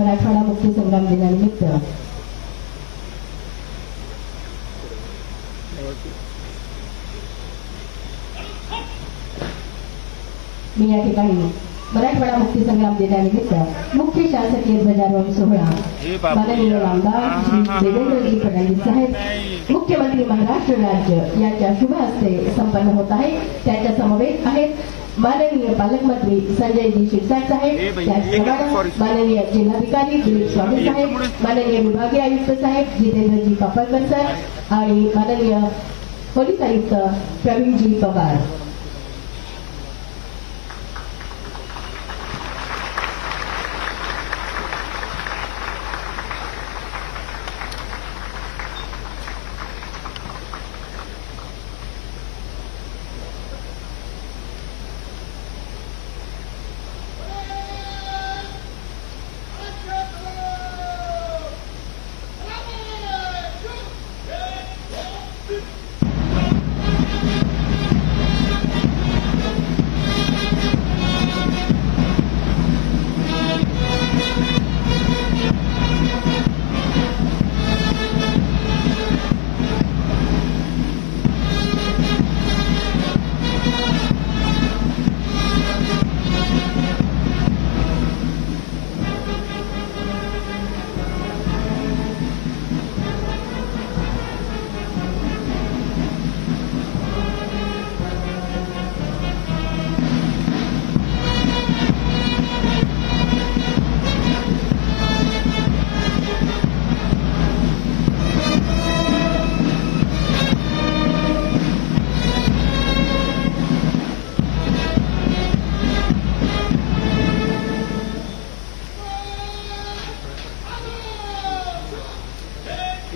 मराठवाडा मुक्ती संग्राम दिनानिमित्त मी या ठिकाणी मराठवाडा मुक्ती संग्राम दिनानिमित्त मुख्य शासकीय ध्वजारोहण सोहळा माननीय आमदार श्री देवेंद्रजी फडणवीस साहेब, मुख्यमंत्री महाराष्ट्र राज्य यांच्या शुभ हस्ते संपन्न होत आहे। त्याच्या समवेत आहेत माननीय पालकमंत्री संजयजी शिरसाट साहेब, त्याचप्रमाणे माननीय जिल्हाधिकारी दिलीप स्वामी साहेब, माननीय विभागीय आयुक्त साहेब जितेंद्रजी पापळकर सर आणि माननीय पोलीस आयुक्त प्रवीणजी पवार।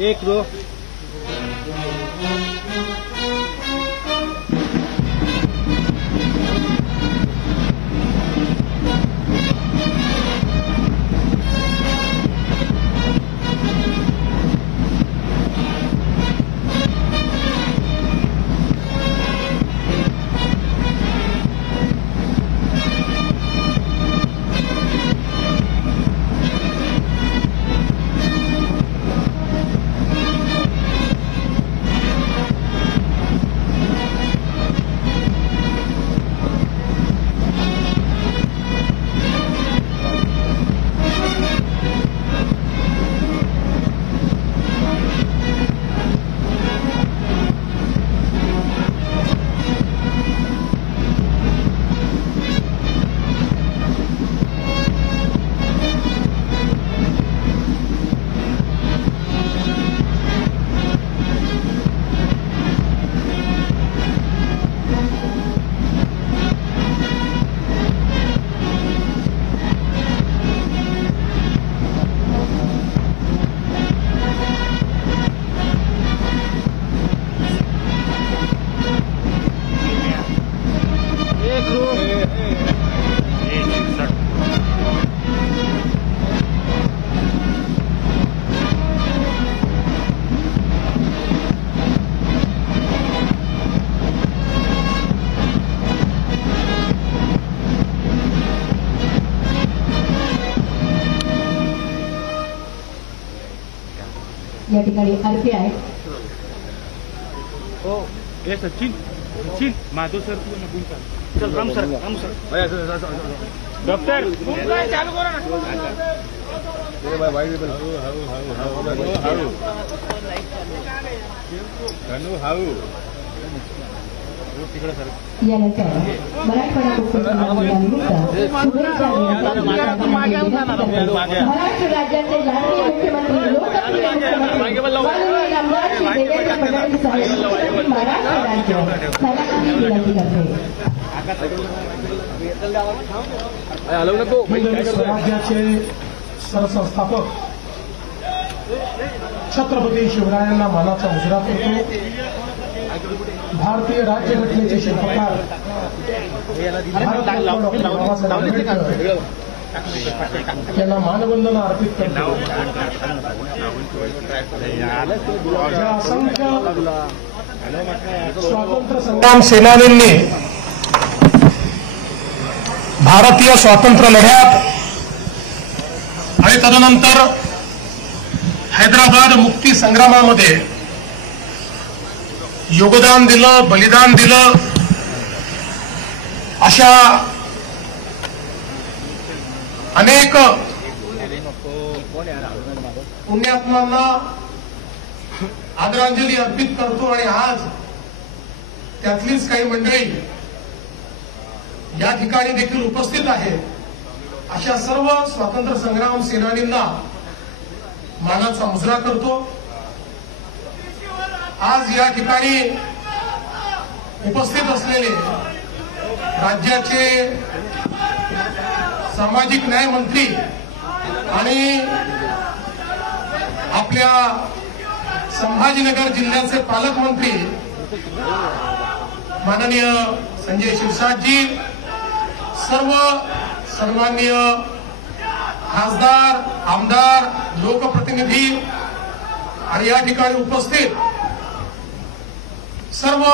एक रो या ठिकाणी आरपी आहे। ओ ये सचिन सचिन माधव सर तुला नकून चल राम सर डॉक्टर चालू करा ना ए भाई भाई हाऊ यानंतर मराठवाडा मुक्ती संग्राम दिनानिमित्त शुभेच्छा महाराष्ट्र राज्याचे लाडके मुख्यमंत्री लोकप्रिय मुख्यमंत्री माननीय आमदार श्री देवेंद्र फडणवीस साहेब महाराष्ट्र राज्य सलामी विनंती करते। स्वराज्याचे सरसंस्थापक छत्रपती शिवरायांना मानाचा मुजरा करतो। भारतीय राज्यघटनेचे शिल्पकार भारतरत्न बाबासाहेब आंबेडकर यांना मानवंदना अर्पित करतो। असंख्य स्वातंत्र्य संग्राम सेनानींनी भारतीय स्वातंत्र्य लढ्यात आणि तदनंतर हैदराबाद मुक्ती संग्रामामध्ये योगदान दिलं, बलिदान दिलं, अशा अनेक पुण्यात्मांना आदरांजली अर्पित करतो. आणि आज त्यातलीच काही मंडळी या ठिकाणी देखील उपस्थित आहे. अशा सर्व स्वातंत्र्य संग्राम सेनानींना मानाचा मुजरा करतो. आज या ठिकाणी उपस्थित असलेले राज्याचे सामाजिक न्याय मंत्री आणि आपल्या संभाजीनगर जिल्ह्याचे पालकमंत्री माननीय संजय शिरसाटजी, सर्व सन्माननीय खासदार, आमदार, लोकप्रतिनिधी आणि या ठिकाणी उपस्थित सर्व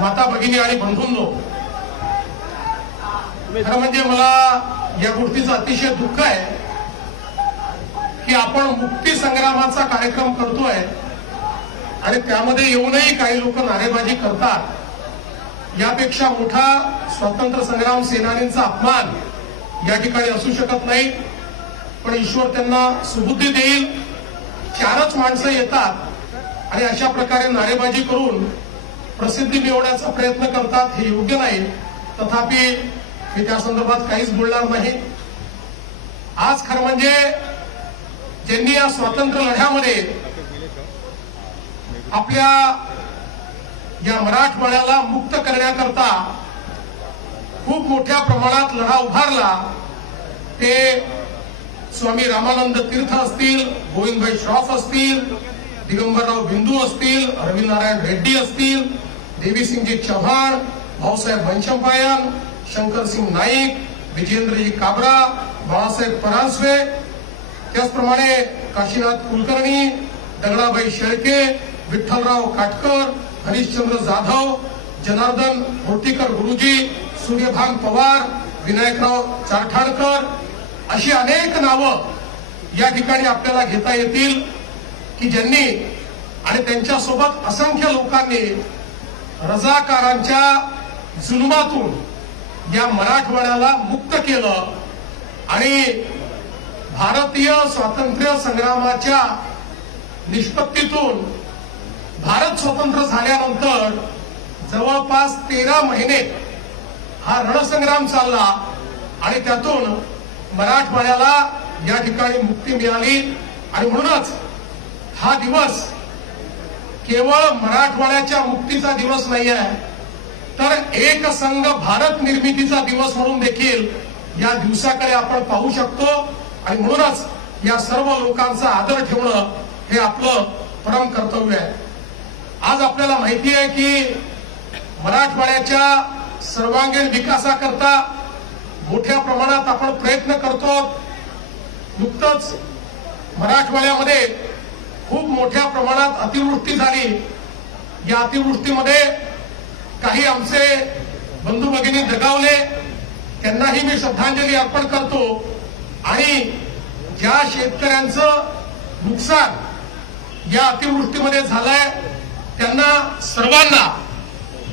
माता भगिनी आणि बंधूंनो, खरं म्हणजे मला या गोष्टीचं अतिशय दुःख आहे की आपण मुक्ती संग्रामाचा कार्यक्रम करतोय आणि त्यामध्ये येऊनही काही लोक नारेबाजी करतात. यापेक्षा मोठा स्वातंत्र्य संग्राम सेनानींचा अपमान या ठिकाणी असू शकत नाही. पण ईश्वर त्यांना सुबुद्धी देईल. 4च माणसं येतात आणि अशा प्रकारे नारेबाजी करून प्रसिद्धी मिळवण्याचा प्रयत्न करतात, हे योग्य नाही. तथापि मी त्या संदर्भात काहीच बोलणार नाही. आज खरं म्हणजे ज्यांनी या स्वातंत्र्य लढ्यामध्ये आपल्या या मराठवाड्याला मुक्त करण्याकरता खूप मोठ्या प्रमाणात लढा उभारला, ते स्वामी रामानंद तीर्थ असतील, गोविंदभाई श्रॉफ असतील, दिगंबरराव बिंदू असतील, अरविंद नारायण रेड्डी असतील, देवीसिंगजी चव्हाण, भाऊसाहेब बनशंपायन, शंकरसिंग नाईक, विजेंद्रजी काबरा, बाळासाहेब परांजपे, त्याचप्रमाणे काशीनाथ कुलकर्णी, दगडाबाई शेळके, विठ्ठलराव काटकर, हरिश्चंद्र जाधव, जनार्दन होर्टीकर गुरुजी, सूर्यभान पवार, विनायकराव चारठाणकर, अशी अनेक नावं या ठिकाणी आपल्याला घेता येतील की ज्यांनी आणि त्यांच्यासोबत असंख्य लोकांनी रजाकारांच्या जुलमातून या मराठवाड्याला मुक्त केलं. आणि भारतीय स्वातंत्र्य संग्रामाच्या निष्पत्तीतून भारत स्वतंत्र झाल्यानंतर जवळपास 13 महिने हा रणसंग्राम चालला आणि त्यातून मराठवाड्याला या ठिकाणी मुक्ती मिळाली. आणि म्हणूनच हा दिवस केवळ मराठवाड्याच्या मुक्तीचा दिवस नाही आहे, तर एक संघ भारत निर्मितीचा दिवस म्हणून देखील या दिवसाकडे आपण पाहू शकतो. आणि म्हणूनच या सर्व लोकांचा आदर ठेवणं हे आपलं परम कर्तव्य आहे. आज आपल्याला माहिती आहे की मराठवाड्याच्या सर्वांगीण विकासाकरता मोठ्या प्रमाणात आपण प्रयत्न करतो. नुकतंच मराठवाड्यामध्ये खूप मोठ्या प्रमाणात अतिवृष्टी झाली. या अतिवृष्टीमध्ये काही आमचे बंधू भगिनी दगावले, त्यांनाही मी श्रद्धांजली अर्पण करतो. आणि ज्या शेतकऱ्यांचं नुकसान या अतिवृष्टीमध्ये झालंय त्यांना सर्वांना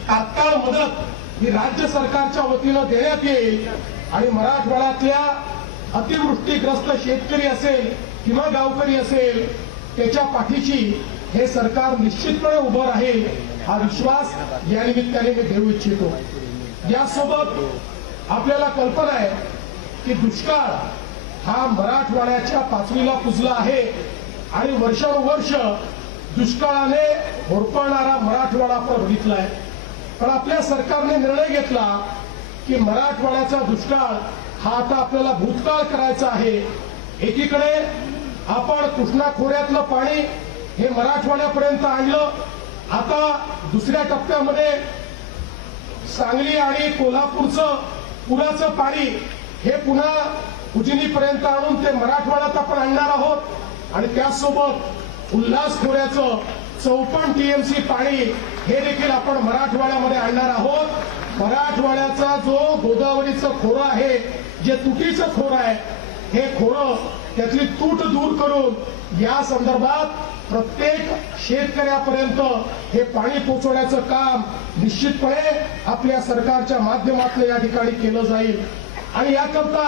तात्काळ मदत ही राज्य सरकारच्या वतीनं देण्यात येईल. आणि मराठवाड्यातल्या अतिवृष्टीग्रस्त शेतकरी असेल किंवा गावकरी असेल त्याच्या पाठीशी हे सरकार निश्चितपणे उभं राहील, हा विश्वास या निमित्ताने मी देऊ इच्छितो. यासोबत आपल्याला कल्पना आहे की दुष्काळ हा मराठवाड्याच्या 5वीला पुजला आहे आणि वर्षानुवर्ष दुष्काळाने होरपळणारा मराठवाडा आपण बघितलाय. पण आपल्या सरकारने निर्णय घेतला की मराठवाड्याचा दुष्काळ हा आता आपल्याला भूतकाळ करायचा आहे. एकीकडे आपण कृष्णा खोऱ्यातलं पाणी हे मराठवाड्यापर्यंत आणलं. आता दुसऱ्या टप्प्यामध्ये सांगली आणि कोल्हापूरचं पुराचं पाणी हे पुन्हा उजनीपर्यंत आणून ते मराठवाड्यात आपण आणणार आहोत. आणि त्याचसोबत उल्हास खोऱ्याचं 54 टीएमसी पाणी हे देखील आपण मराठवाड्यामध्ये आणणार आहोत. मराठवाड्याचा जो गोदावरीचं खोरं आहे, जे तुटीचं खोरं आहे, हे खोडं त्यातली तूट दूर करून या संदर्भात प्रत्येक शेतकऱ्यापर्यंत हे पाणी पोहोचवण्याचं काम निश्चितपणे आपल्या सरकारच्या माध्यमातून या ठिकाणी केलं जाईल। आणि याकरता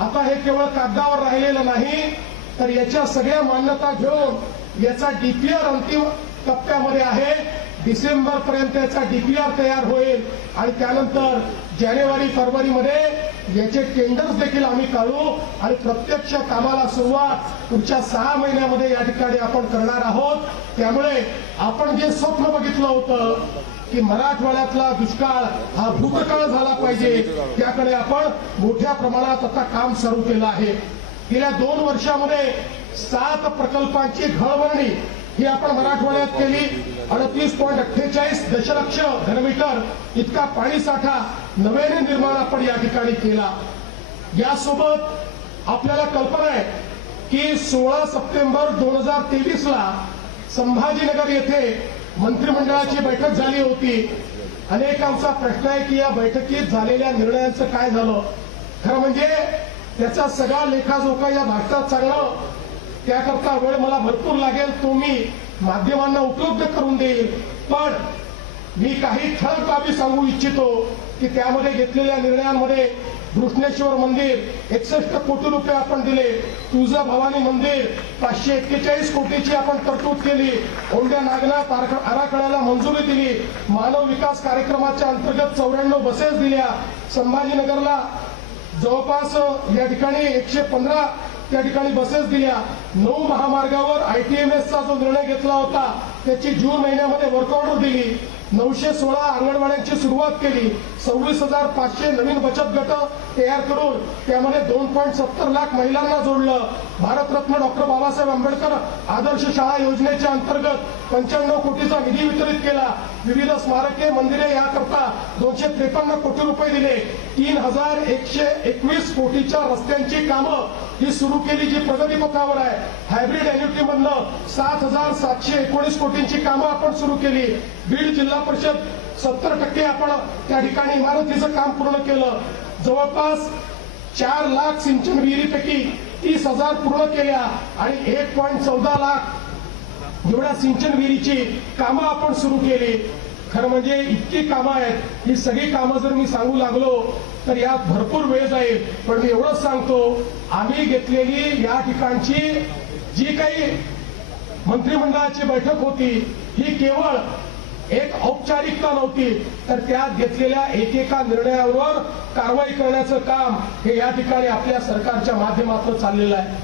आता हे केवळ कागदावर राहिलेलं नाही, तर याच्या सगळ्या मान्यता घेऊन याचा डीपीआर अंतिम टप्प्यामध्ये आहे। डिसेंबर पर्यंत याचा डीपीआर तयार होईल आणि त्यानंतर जानेवारी फेब्रुवारीमध्ये याचे टेंडर्स देखील आम्ही काढू आणि प्रत्यक्ष कामाला सुरुवात पुढच्या 6 महिन्यामध्ये या ठिकाणी आपण करणार आहोत। त्यामुळे आपण जे स्वप्न बघितलं होतं की मराठवाड्यातला दुष्काळ हा भूतकाळ झाला पाहिजे, त्याकडे आपण मोठ्या प्रमाणात आता काम सुरू केलं आहे। गेल्या 2 वर्षामध्ये 7 प्रकल्पांची घळवळणी ही आपण मराठवाड्यात केली। 38.48 दशलक्ष घनमीटर इतका पाणीसाठा नव्याने निर्माण आपण या ठिकाणी केला। यासोबत आपल्याला कल्पना आहे की 16 सप्टेंबर 2023 ला संभाजीनगर येथे मंत्रिमंडळाची बैठक झाली होती। अनेकांचा प्रश्न आहे की या बैठकीत झालेल्या निर्णयांचं काय झालं। खरं म्हणजे त्याचा सगळा लेखाजोखा या भाषणात सांगणं त्याकरता वेळ मला भरपूर लागेल, तो मी माध्यमांना उपलब्ध करून देईल। पण मी काही ठळक बाबी सांगू इच्छितो की त्यामध्ये घेतलेल्या निर्णयांमध्ये घृष्णेश्वर मंदिर 61 कोटी रुपये आपण दिले, तुळजाभवानी मंदिर 541 कोटीची आपण तरतूद केली, औंढ्या नागनाथ आराखड्याला मंजुरी दिली, मानव विकास कार्यक्रमाच्या अंतर्गत 94 बसेस दिल्या, संभाजीनगरला जवळपास या ठिकाणी 115 त्या ठिकाणी बसेस दिल्या, 9 महामार्गावर आयटीएमएसचा जो निर्णय घेतला होता त्याची जून महिन्यामध्ये वर्क ऑर्डर दिली, 916 अंगणवाड्यांची सुरुवात केली, 26,500 नवीन बचत गट तयार करून त्यामध्ये 2.70 लाख महिलांना जोडलं, भारतरत्न डॉक्टर बाबासाहेब आंबेडकर आदर्श शाळा योजनेच्या अंतर्गत 95 कोटीचा निधी वितरित केला, विविध स्मारके मंदिरे याकरता 253 कोटी रुपये दिले, 3121 कोटीच्या रस्त्यांची कामं ही सुरू केली जी प्रगतीपथावर आहे, हायब्रिड एन्युटी मधनं 7,719 कोटींची कामं आपण सुरू केली, बीड जिल्हा परिषद 70% आपण त्या ठिकाणी इमारतीचं काम पूर्ण केलं, जवळपास 4 लाख सिंचन विहिरीपैकी 30,000 पूर्ण केल्या आणि 1.14 लाख एवढ्या सिंचन विहिरीची कामं आपण सुरू केली। खरं म्हणजे इतकी कामं आहेत, ही सगळी कामं जर मी सांगू लागलो तर यात भरपूर वेळ जाईल, पण मी एवढंच सांगतो आम्ही घेतलेली या ठिकाणची जी काही मंत्रिमंडळाची बैठक होती ही केवळ एक औपचारिकता नव्हती, तर त्यात घेतलेल्या एकेका निर्णयावर कारवाई करण्याचं काम हे या ठिकाणी आपल्या सरकारच्या माध्यमातून चाललेलं आहे।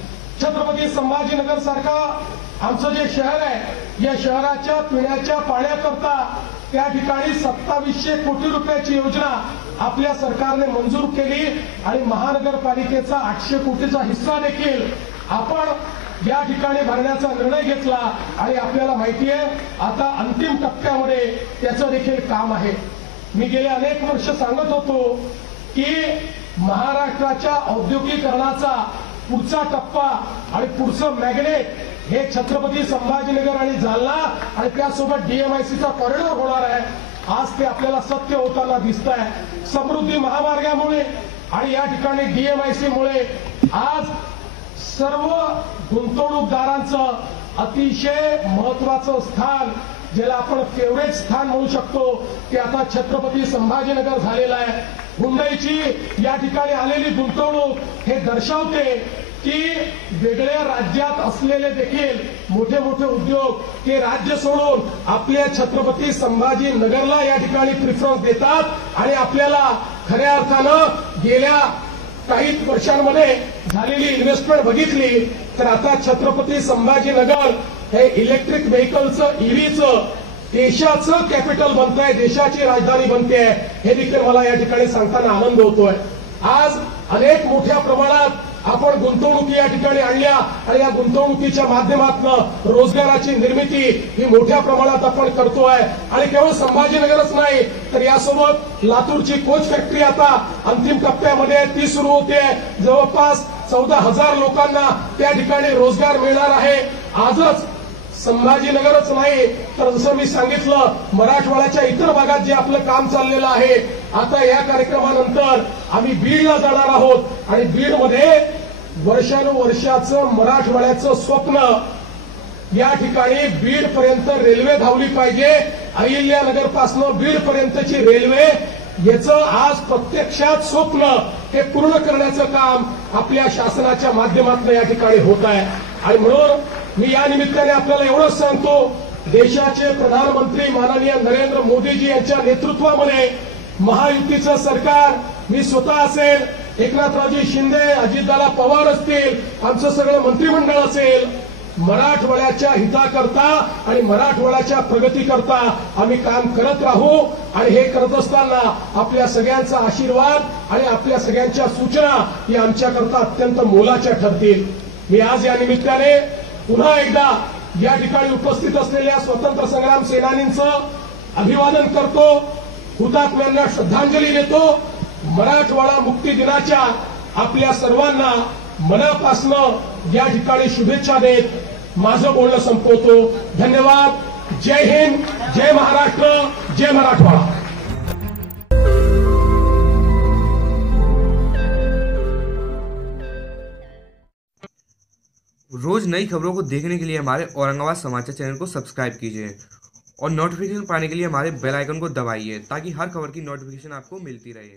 छत्रपती संभाजीनगर सारखा आमचं जे शहर आहे या शहराच्या पिण्याच्या पाण्याकरता त्या ठिकाणी 2700 कोटी रुपयाची योजना आपल्या सरकारने मंजूर केली आणि महानगरपालिकेचा 800 कोटीचा हिस्सा देखील आपण या ठिकाणी भरण्याचा निर्णय घेतला आणि आपल्याला माहिती आहे आता अंतिम टप्प्यामध्ये त्याचं देखील काम आहे। मी गेले अनेक वर्ष सांगत होतो की महाराष्ट्राच्या औद्योगिकरणाचा पुढचा टप्पा आणि पुढचं मॅग्नेट हे छत्रपती संभाजीनगर आणि जालना आणि त्यासोबत डीएमआयसीचा कॉरिडॉर होणार आहे। आज ते आपल्याला सत्य होताना दिसत आहे। समृद्धी महामार्गामुळे आणि या ठिकाणी डीएमआयसी मुळे आज सर्व गुंतवणूकदारांचं अतिशय महत्वाचं स्थान, ज्याला आपण फेवरेट स्थान म्हणू शकतो, ते आता छत्रपती संभाजीनगर झालेलं आहे। हुंडाईची या ठिकाणी आलेली गुंतवणूक हे दर्शवते की वेगळ्या राज्यात असलेले देखील मोठे मोठे उद्योग ते राज्य सोडून आपल्या छत्रपती संभाजीनगरला या ठिकाणी प्रिफरन्स देतात आणि आपल्याला खऱ्या अर्थानं गेल्या काही वर्षांमध्ये झालेली इन्व्हेस्टमेंट बघितली तर आता छत्रपती संभाजीनगर हे इलेक्ट्रिक व्हेकलचं ईव्हीचं देशाचं कॅपिटल बनतंय, देशाची राजधानी बनते, हे देखील मला या ठिकाणी सांगताना आनंद होतोय। आज अनेक मोठ्या प्रमाणात आपण गुंतवणुकी या ठिकाणी आणल्या आणि या गुंतवणुकीच्या माध्यमातून रोजगाराची निर्मिती ही मोठ्या प्रमाणात आपण करतोय आणि केवळ संभाजीनगरच नाही तर यासोबत लातूरची कोच फॅक्टरी आता अंतिम टप्प्यामध्ये ती सुरू होते। जवळपास 14,000 लोकांना त्या ठिकाणी रोजगार मिळणार आहे। आजच संभाजीनगरच नाही तर जसं मी सांगितलं मराठवाड्याच्या इतर भागात जे आपलं काम चाललेलं आहे, आता या कार्यक्रमानंतर आम्ही बीडला जाणार आहोत आणि बीडमध्ये वर्षानुवर्षाचं मराठवाड्याचं स्वप्न या ठिकाणी बीड पर्यंत रेल्वे धावली पाहिजे, अहिल्यानगर पासून बीड पर्यंतची रेल्वे, याचं आज प्रत्यक्षात स्वप्न हे पूर्ण करण्याचं काम आपल्या शासनाच्या माध्यमातून या ठिकाणी होत आहे. आणि म्हणून मी या निमित्ताने आपल्याला एवढंच सांगतो, देशाचे प्रधानमंत्री माननीय नरेंद्र मोदीजी यांच्या नेतृत्वामध्ये महायुतीचं सरकार, मी स्वतः असेल, एकनाथरावजी शिंदे, अजितदादा पवार असतील, आमचं सगळं मंत्रिमंडळ असेल, मराठवाड्याच्या हिताकरता आणि मराठवाड्याच्या प्रगतीकरता आम्ही काम करत राहू. आणि हे करत असताना आपल्या सगळ्यांचा आशीर्वाद आणि आपल्या सगळ्यांच्या सूचना या आमच्याकरता अत्यंत मोलाच्या ठरतील. मी आज या निमित्ताने पुन्हा एकदा या ठिकाणी उपस्थित असलेल्या स्वतंत्र संग्राम सेनानींचं अभिवादन करतो, हुतात्म्यांना श्रद्धांजली देतो. मराठवाडा मुक्ती दिनाच्या आपल्या सर्वांना मनापासून या ठिकाणी शुभेच्छा देत माझं बोलणं संपवतो. धन्यवाद. जय हिंद, जय महाराष्ट्र, जय मराठवाडा. रोज नई खबरों को देखने के लिए हमारे औरंगाबाद समाचार चैनल को सब्सक्राइब कीजिए और नोटिफिकेशन पाने के लिए हमारे बेल आइकन को दबाइए ताकि हर खबर की नोटिफिकेशन आपको मिलती रहे.